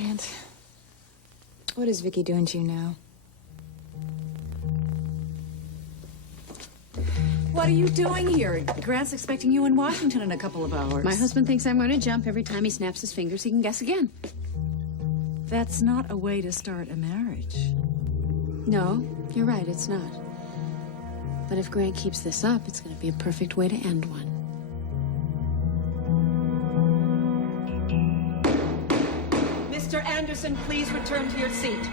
Grant, what is Vicky doing to you now? What are you doing here? Grant's expecting you in Washington in a couple of hours. My husband thinks I'm going to jump every time he snaps his fingers. He can guess again. That's not a way to start a marriage. No, you're right, it's not. But if Grant keeps this up, it's going to be a perfect way to end one. Mr. Anderson, please return to your seat.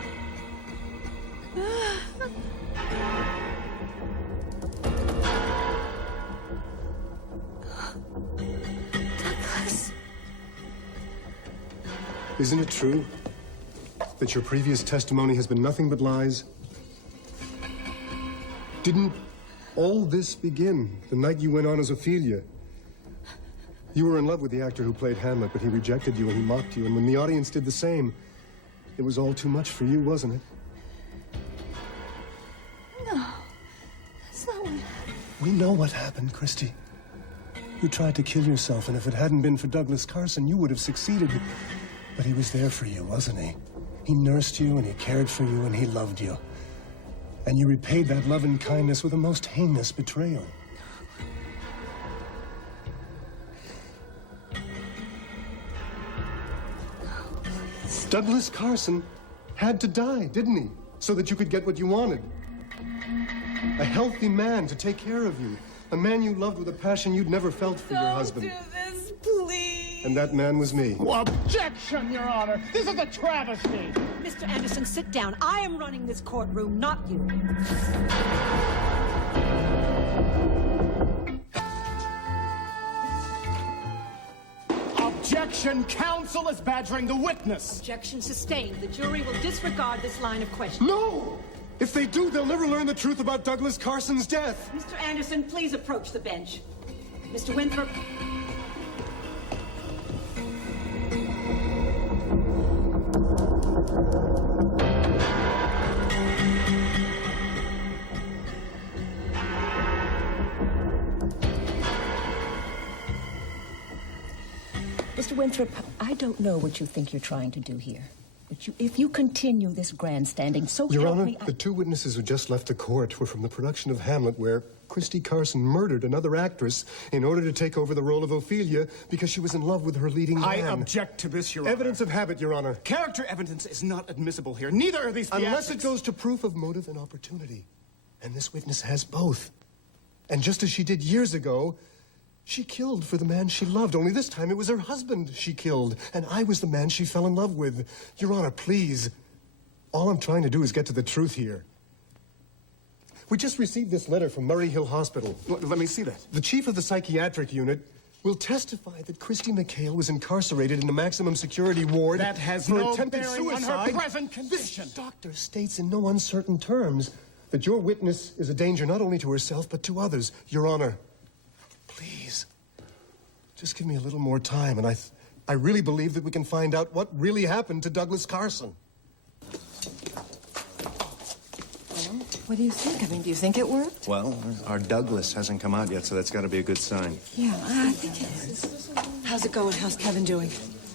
Douglas. Isn't it true that your previous testimony has been nothing but lies? Didn't all this begin the night you went on as Ophelia? You were in love with the actor who played Hamlet, but he rejected you and he mocked you, and when the audience did the same, it was all too much for you, wasn't it? No, that's not what happened. We know what happened, Christy. You tried to kill yourself, and if it hadn't been for Douglas Carson, you would have succeeded. But he was there for you, wasn't he? He nursed you, and he cared for you, and he loved you. And you repaid that love and kindness with a most heinous betrayal. Douglas Carson had to die, didn't he? So that you could get what you wanted. A healthy man to take care of you. A man you loved with a passion you'd never felt for your husband. Don't do this, please. And that man was me. Objection, Your Honor! This is a travesty! Mr. Anderson, sit down. I am running this courtroom, not you. Objection! Counsel is badgering the witness! Objection sustained. The jury will disregard this line of questioning. No! If they do, they'll never learn the truth about Douglas Carson's death. Mr. Anderson, please approach the bench. Mr. Winthrop. Mr. Winthrop, I don't know what you think you're trying to do here. But if you continue this grandstanding, so Your help Honor, me, the two witnesses who just left the court were from the production of Hamlet, where Christy Carson murdered another actress in order to take over the role of Ophelia because she was in love with her leading man. I object to this, Your Honor. Evidence of habit, Your Honor. Character evidence is not admissible here. Neither are these Unless it theatrics. goes to proof of motive and opportunity. And this witness has both. And just as she did years ago, she killed for the man she loved, only this time it was her husband she killed, and I was the man she fell in love with. Your Honor, please. All I'm trying to do is get to the truth here. We just received this letter from Murray Hill Hospital. Let me see that. The chief of the psychiatric unit will testify that Christy McHale was incarcerated in a maximum security ward That has for no attempted bearing on suicide. her present condition. This doctor states in no uncertain terms that your witness is a danger not only to herself but to others. Your Honor, please, just give me a little more time, and I really believe that we can find out what really happened to Douglas Carson. What do you think? I mean, do you think it worked? Well, our Douglas hasn't come out yet, so that's got to be a good sign. Yeah, I think it is. How's it going? How's Kevin doing?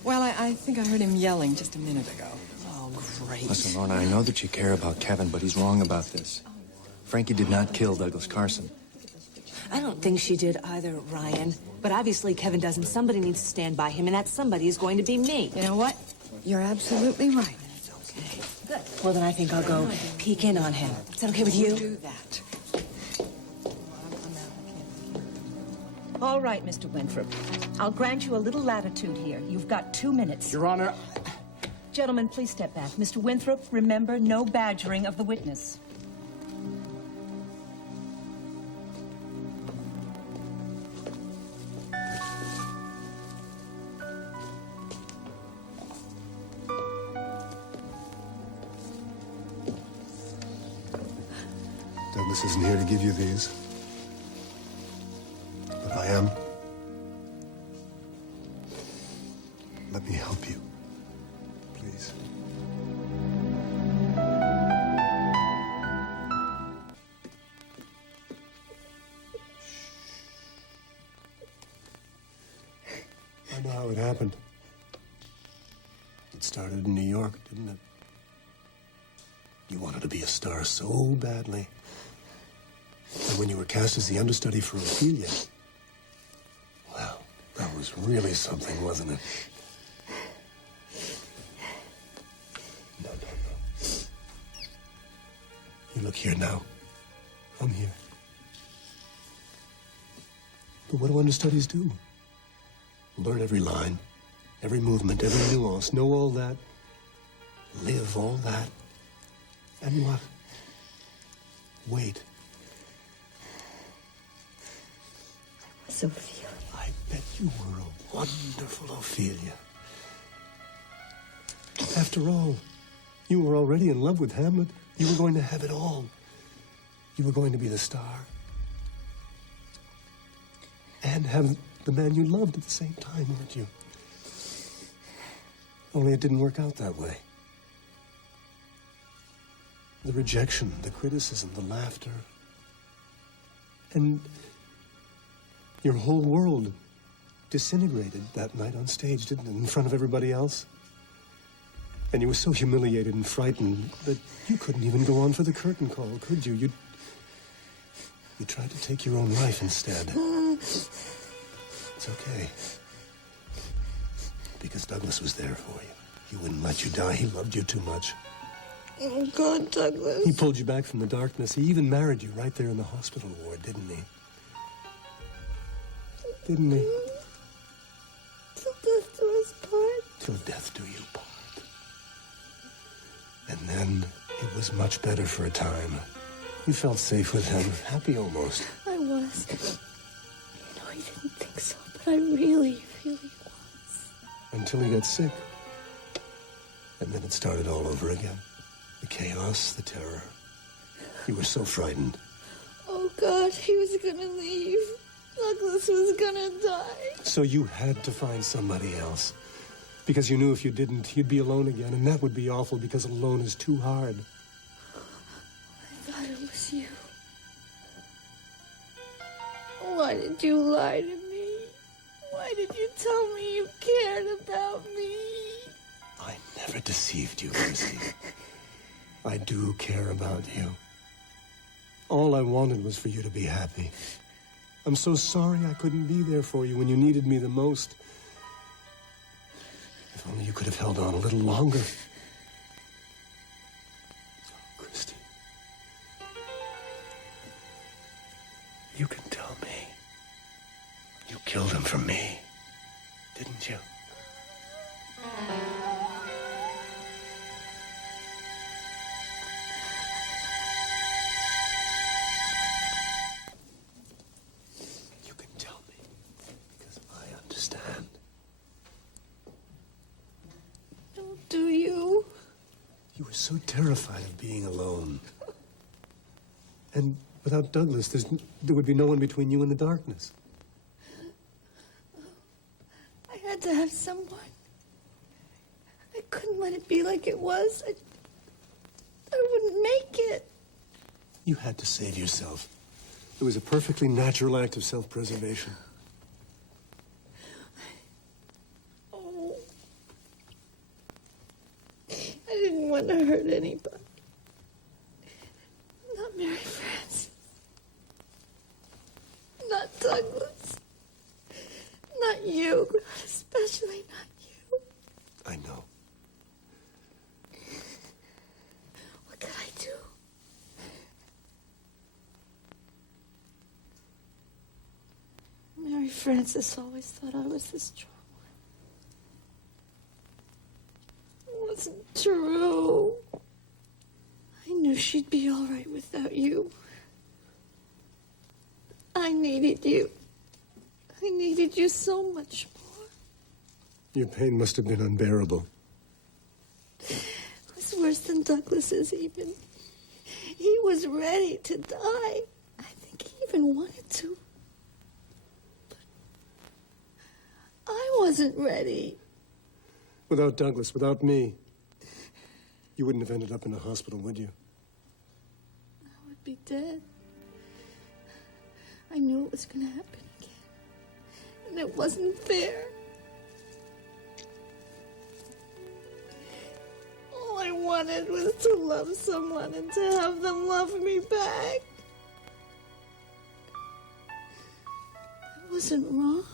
Well, I think I heard him yelling just a minute ago. Oh, great. Listen, Lorna, I know that you care about Kevin, but he's wrong about this. Frankie did not kill Douglas Carson. I don't think she did either, Ryan. But obviously Kevin doesn't. Somebody needs to stand by him, and that somebody is going to be me. You know what? You're absolutely right, and it's okay. Good. Well, then I think I'll go peek in on him. Is that okay with you? Do that. All right, Mr. Winthrop. I'll grant you a little latitude here. You've got 2 minutes. Your Honor, Gentlemen, please step back. Mr. Winthrop, remember, no badgering of the witness. Douglas isn't here to give you these. But I am. Let me help you. Please. I know how it happened. It started in New York, didn't it? You wanted to be a star so badly. And when you were cast as the understudy for Ophelia, well, that was really something, wasn't it? No. You look here now. I'm here. But what do understudies do? Learn every line, every movement, every nuance, know all that, live all that, and what? Wait. Sophia. I bet you were a wonderful Ophelia. After all, you were already in love with Hamlet. You were going to have it all. You were going to be the star. And have the man you loved at the same time, weren't you? Only it didn't work out that way. The rejection, the criticism, the laughter. And your whole world disintegrated that night on stage, didn't it, in front of everybody else? And you were so humiliated and frightened that you couldn't even go on for the curtain call, could you? You tried to take your own life instead. It's okay. Because Douglas was there for you. He wouldn't let you die. He loved you too much. Oh, God, Douglas. He pulled you back from the darkness. He even married you right there in the hospital ward, didn't he? Didn't he? Till death do us part. Till death do you part. And then it was much better for a time. You felt safe with him, happy almost. I was. You know, I didn't think so, but I really was. Until he got sick. And then it started all over again. The chaos, the terror. You were so frightened. Oh, God, he was gonna leave. Douglas was gonna die. So you had to find somebody else. Because you knew if you didn't, you'd be alone again, and that would be awful because alone is too hard. I thought it was you. Why did you lie to me? Why did you tell me you cared about me? I never deceived you, Christy. I do care about you. All I wanted was for you to be happy. I'm so sorry I couldn't be there for you when you needed me the most. If only you could have held on a little longer. Oh, Christy. You can tell me. You killed him for me, didn't you? You can tell me, because I understand. Do you? You were so terrified of being alone. And without Douglas, there would be no one between you and the darkness. I had to have someone. I couldn't let it be like it was. I wouldn't make it. You had to save yourself. It was a perfectly natural act of self-preservation. Oh. I didn't want to hurt anybody. Not Mary Frances. Not Douglas. Not you. Especially not you. I know. What could I do? Mary Frances always thought I was the strong one. It wasn't true. I knew she'd be all right without you. I needed you. I needed you so much more. Your pain must have been unbearable. It was worse than Douglas's even. He was ready to die. I think he even wanted to. But I wasn't ready. Without Douglas, without me, you wouldn't have ended up in a hospital, would you? I would be dead. I knew it was going to happen again. And it wasn't fair. wanted was to love someone and to have them love me back. That wasn't wrong.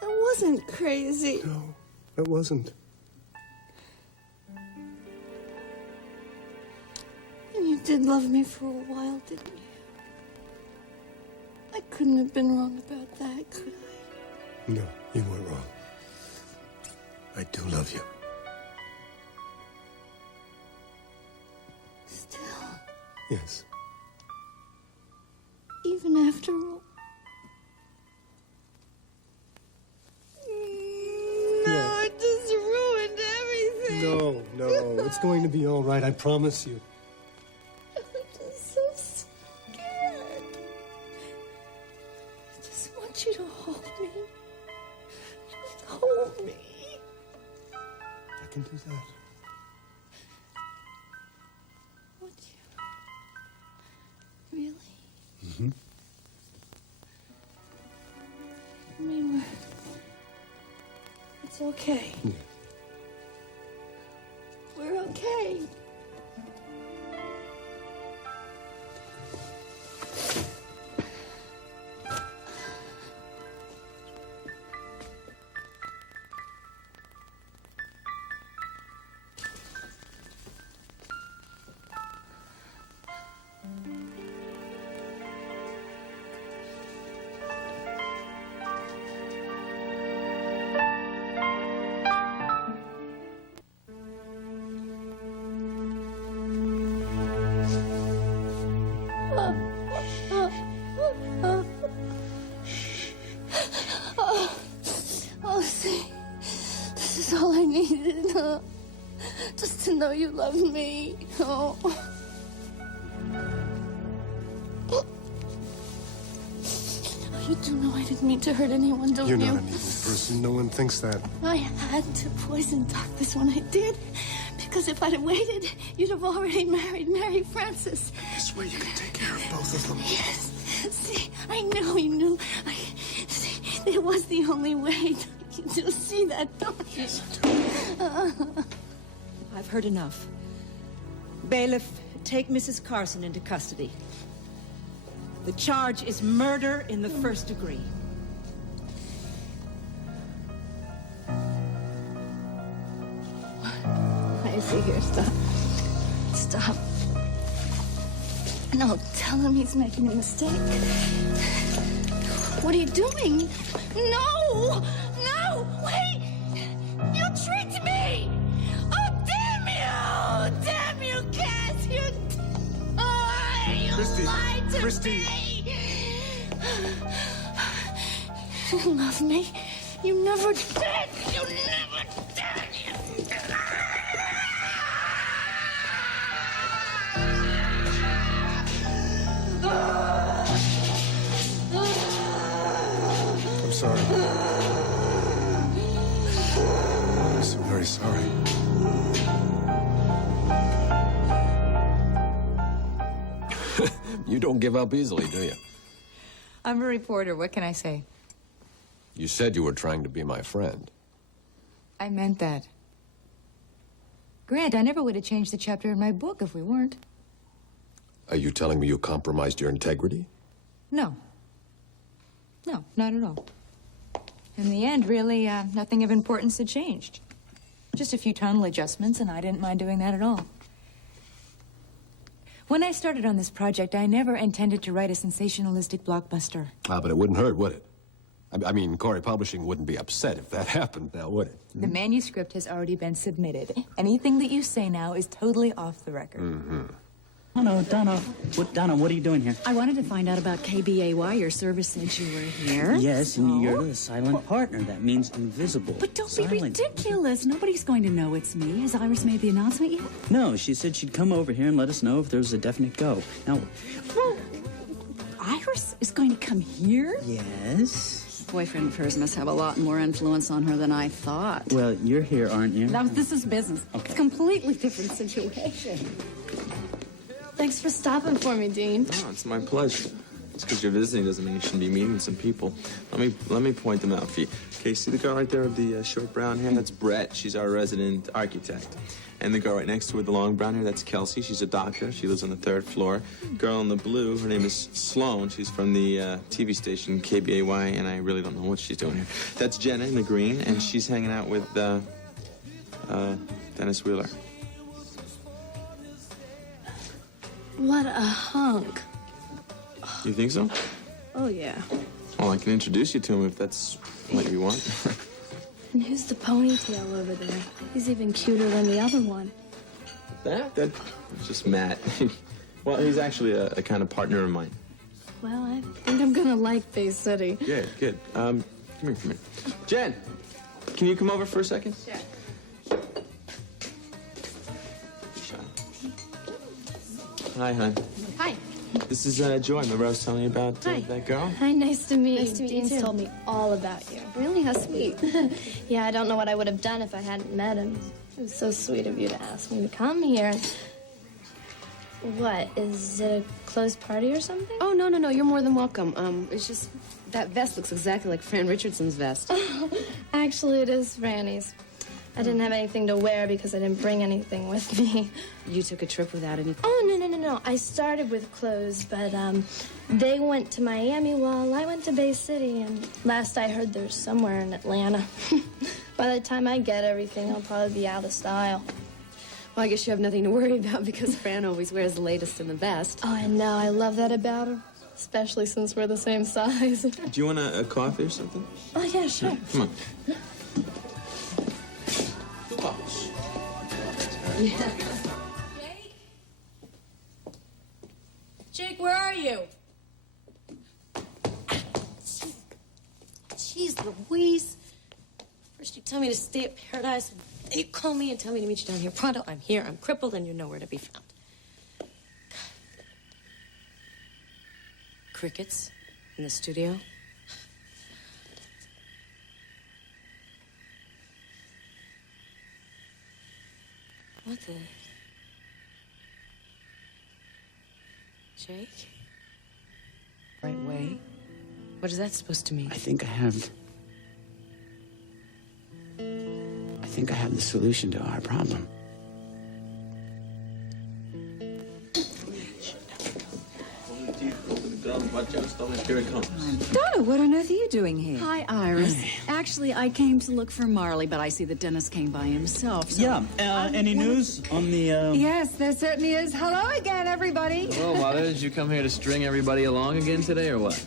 That wasn't crazy. No, it wasn't. And you did love me for a while, didn't you? I couldn't have been wrong about that, could I? No, you weren't wrong. I do love you. Still, Yes. even after all. No, it just ruined everything. No. It's going to be all right. I promise you. I'm just so scared. I just want you to hold me. Just hold me. I can do that. Would you? Really? Mm-hmm. I mean, it's okay. Yeah. We're okay. Oh, see, this is all I needed, huh? Just to know you love me. Oh. You do know I didn't mean to hurt anyone, don't you? You're not an evil person. No one thinks that. I had to poison Douglas when I did, because if I'd have waited, you'd have already married Mary Frances. This way you can take care of both of them. Yes. See, I know you knew. See, it was the only way. You do see that, don't you? Yes, I do. I've heard enough. Bailiff, take Mrs. Carson into custody. The charge is murder in the first degree. I see here. Stop. Stop. No, tell him he's making a mistake. What are you doing? No! No! Wait! You tricked me! Oh, damn you! Damn you, Cass! You Christy, lied to Christy. me! You didn't love me. You never did! You never did! I'm sorry. I'm so very sorry. You don't give up easily, do you? I'm a reporter. What can I say? You said you were trying to be my friend. I meant that. Grant, I never would have changed the chapter in my book if we weren't. Are you telling me you compromised your integrity? No. No, not at all. In the end, really, nothing of importance had changed. Just a few tonal adjustments, and I didn't mind doing that at all. When I started on this project, I never intended to write a sensationalistic blockbuster. Ah, but it wouldn't hurt, would it? I mean, Corey Publishing wouldn't be upset if that happened now, would it? The manuscript has already been submitted. Anything that you say now is totally off the record. Mm-hmm. Donna, what are you doing here? I wanted to find out about KBAY. Your service said you were here. Yes, so... and you're the silent partner. That means invisible. But don't silent. be ridiculous. Nobody's going to know it's me. Has Iris made the announcement yet? No, she said she'd come over here and let us know if there was a definite go. Now... Well, Iris is going to come here? Yes? Boyfriend of hers must have a lot more influence on her than I thought. Well, you're here, aren't you? This is business. Okay. It's a completely different situation. Thanks for stopping for me, Dean. Oh, it's my pleasure. Just because you're visiting doesn't mean you shouldn't be meeting some people. Let me point them out for you. Okay, see the girl right there with the short brown hair? That's Brett. She's our resident architect. And the girl right next to her with the long brown hair, that's Kelsey. She's a doctor. She lives on the 3rd floor. Girl in the blue, her name is Sloan. She's from the TV station KBAY, and I really don't know what she's doing here. That's Jenna in the green, and she's hanging out with Dennis Wheeler. What a hunk. You think so? Oh, yeah. Well, I can introduce you to him if that's what you want. And who's the ponytail over there? He's even cuter than the other one. That's just Matt. Well, he's actually a kind of partner of mine. Well, I think I'm gonna like Bay City. Good, good. Come here. Jen, can you come over for a second? Sure. Hi, hon. Hi. This is Joy. Remember I was telling you about that girl? Hi, nice to meet you. Nice to meet you, Dean's too. told me all about you. Really? How sweet. Yeah, I don't know what I would have done if I hadn't met him. It was so sweet of you to ask me to come here. What, is it a closed party or something? Oh, no, you're more than welcome. It's just that vest looks exactly like Fran Richardson's vest. Actually, it is Franny's. I didn't have anything to wear because I didn't bring anything with me. You took a trip without any... Oh, no. I started with clothes, but they went to Miami while I went to Bay City, and last I heard they're somewhere in Atlanta. By the time I get everything, I'll probably be out of style. Well, I guess you have nothing to worry about because Fran always wears the latest and the best. Oh, I know. I love that about her, especially since we're the same size. Do you want a coffee or something? Oh, yeah, sure. Come on. Yeah. Jake, where are you? Jeez Louise. First you tell me to stay at Paradise, then you call me and tell me to meet you down here. Pronto, I'm here, I'm crippled, and you're nowhere to be found. Crickets in the studio. What the... Jake? Right way? What is that supposed to mean? I think I have the solution to our problem. Donna, what on earth are you doing here? Hi, Iris. Actually, I came to look for Marley, but I see that Dennis came by himself. So Yeah, any news on the, Yes, there certainly is. Hello again, everybody. Well, Mother, did you come here to string everybody along again today, or what?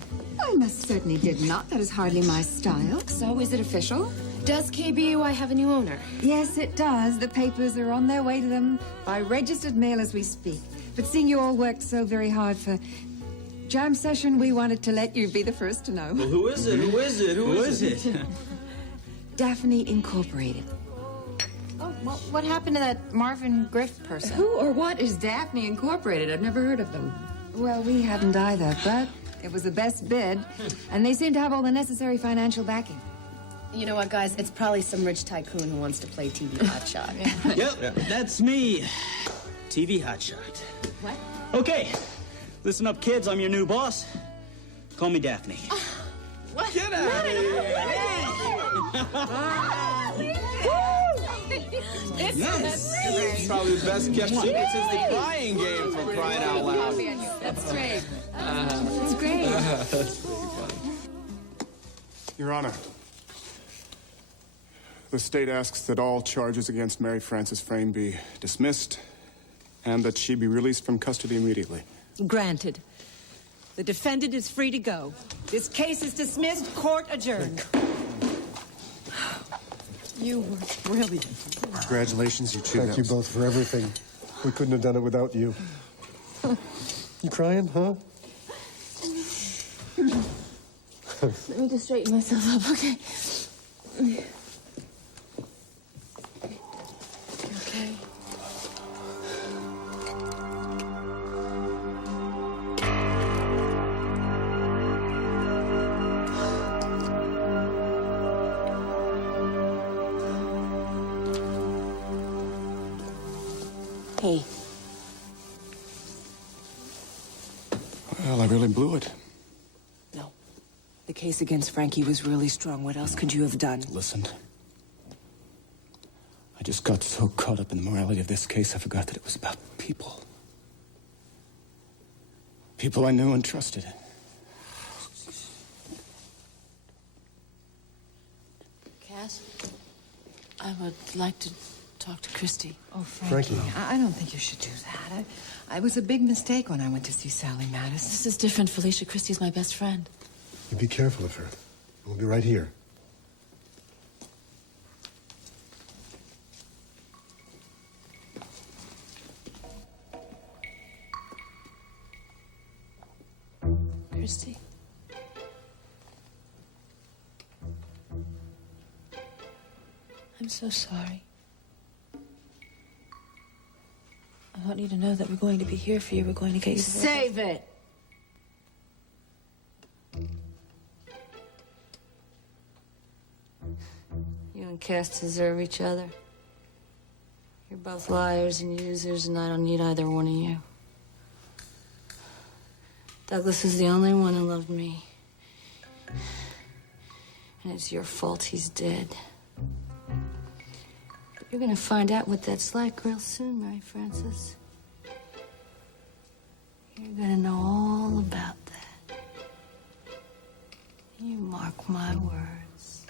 I most certainly did not. That is hardly my style. So, is it official? Does KBUI have a new owner? Yes, it does. The papers are on their way to them by registered mail as we speak. But seeing you all worked so very hard for jam session, we wanted to let you be the first to know. Well, who is it? Who is it? Who is it? Daphne Incorporated. Oh, well, what happened to that Marvin Griff person? Who or what is Daphne Incorporated? I've never heard of them. Well, we haven't either, but it was the best bid, and they seem to have all the necessary financial backing. You know what, guys? It's probably some rich tycoon who wants to play TV hotshot. Yep, that's me. TV hotshot. What? Okay, listen up, kids. I'm your new boss. Call me Daphne. What? Get out of here! It's probably the best kept secret since the crying game, for crying out loud. That's great. That's great. That's pretty funny. Your Honor, the state asks that all charges against Mary Frances Frame be dismissed and that she be released from custody immediately. Granted. The defendant is free to go. This case is dismissed. Court adjourned. You were brilliant. Congratulations, you two. Thank you both for everything. We couldn't have done it without you. You crying, huh? Let me just straighten myself up, okay? Okay. Hey. Well, I really blew it. case against Frankie was really strong. What else could you have done? Listen. I just got so caught up in the morality of this case, I forgot that it was about people. People I knew and trusted. Cass, I would like to talk to Christy. Oh, Frankie, I don't think you should do that. It was a big mistake when I went to see Sally Mattis. This is different, Felicia. Christy's my best friend. You be careful of her. We'll be right here. Christy? I'm so sorry. I want you to know that we're going to be here for you. We're going to get you... Save it! You and Cass deserve each other. You're both liars and users, and I don't need either one of you. Douglas is the only one who loved me. And it's your fault he's dead. But you're gonna find out what that's like real soon, Mary Frances. You're gonna know all about that. You mark my words.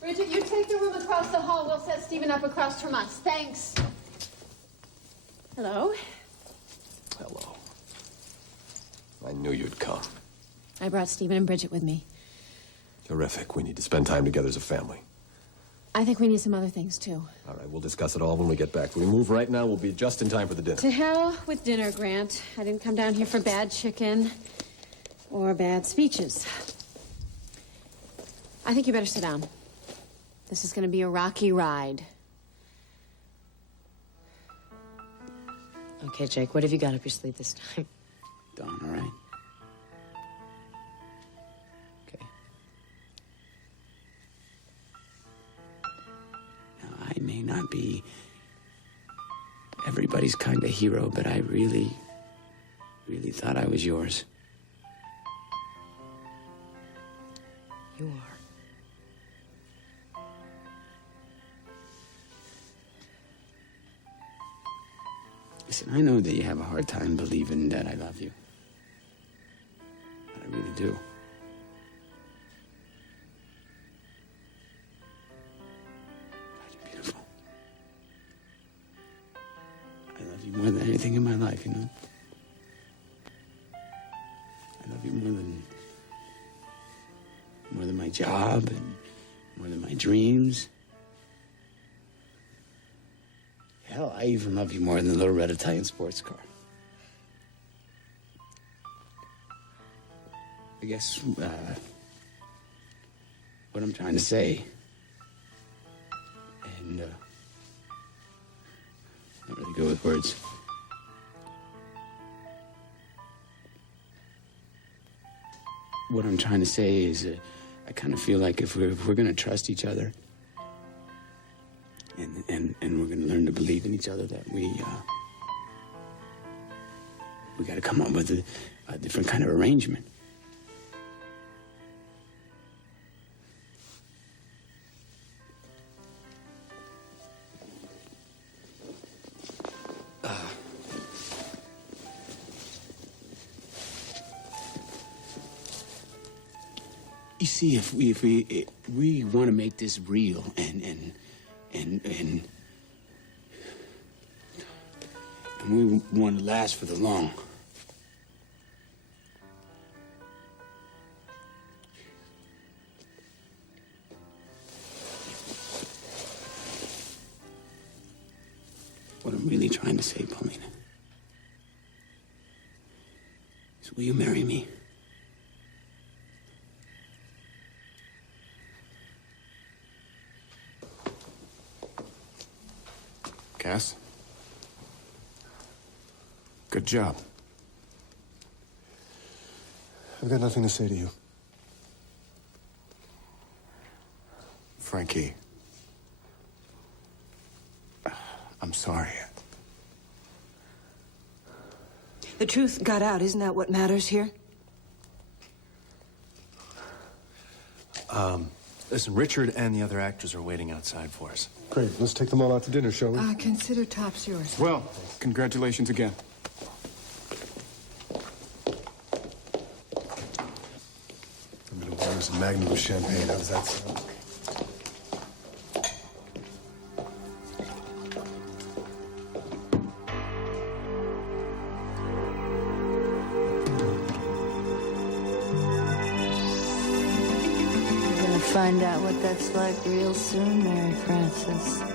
Bridget, you take the room across the hall. We'll set Stephen up across from us. Thanks. Hello. Hello. I knew you'd come. I brought Stephen and Bridget with me. Terrific. We need to spend time together as a family. I think we need some other things, too. All right, we'll discuss it all when we get back. If we move right now, we'll be just in time for the dinner. To hell with dinner, Grant. I didn't come down here for bad chicken or bad speeches. I think you better sit down. This is going to be a rocky ride. Okay, Jake, what have you got up your sleeve this time? Dawn, all right? Okay. Now, I may not be everybody's kind of hero, but I really thought I was yours. You are. Listen, I know that you have a hard time believing that I love you. But I really do. God, you're beautiful. I love you more than anything in my life, you know? I love you more than my job and more than my dreams. Hell, I even love you more than the little red Italian sports car. I guess, what I'm trying to say, and, not really good with words. What I'm trying to say is, I kind of feel like if we're gonna trust each other, and we're gonna learn to believe in each other, that we gotta come up with a different kind of arrangement. You see, if we want to make this real and we want to last for the long. What I'm really trying to say, Paulina, is will you marry me? Cass. Good job. I've got nothing to say to you. Frankie. I'm sorry. The truth got out. Isn't that what matters here? Listen, Richard and the other actors are waiting outside for us. Great. Let's take them all out to dinner, shall we? Consider tops yours. Well, congratulations again. I'm gonna order some magnum of champagne. How's that sound? Find out what that's like real soon, Mary Frances.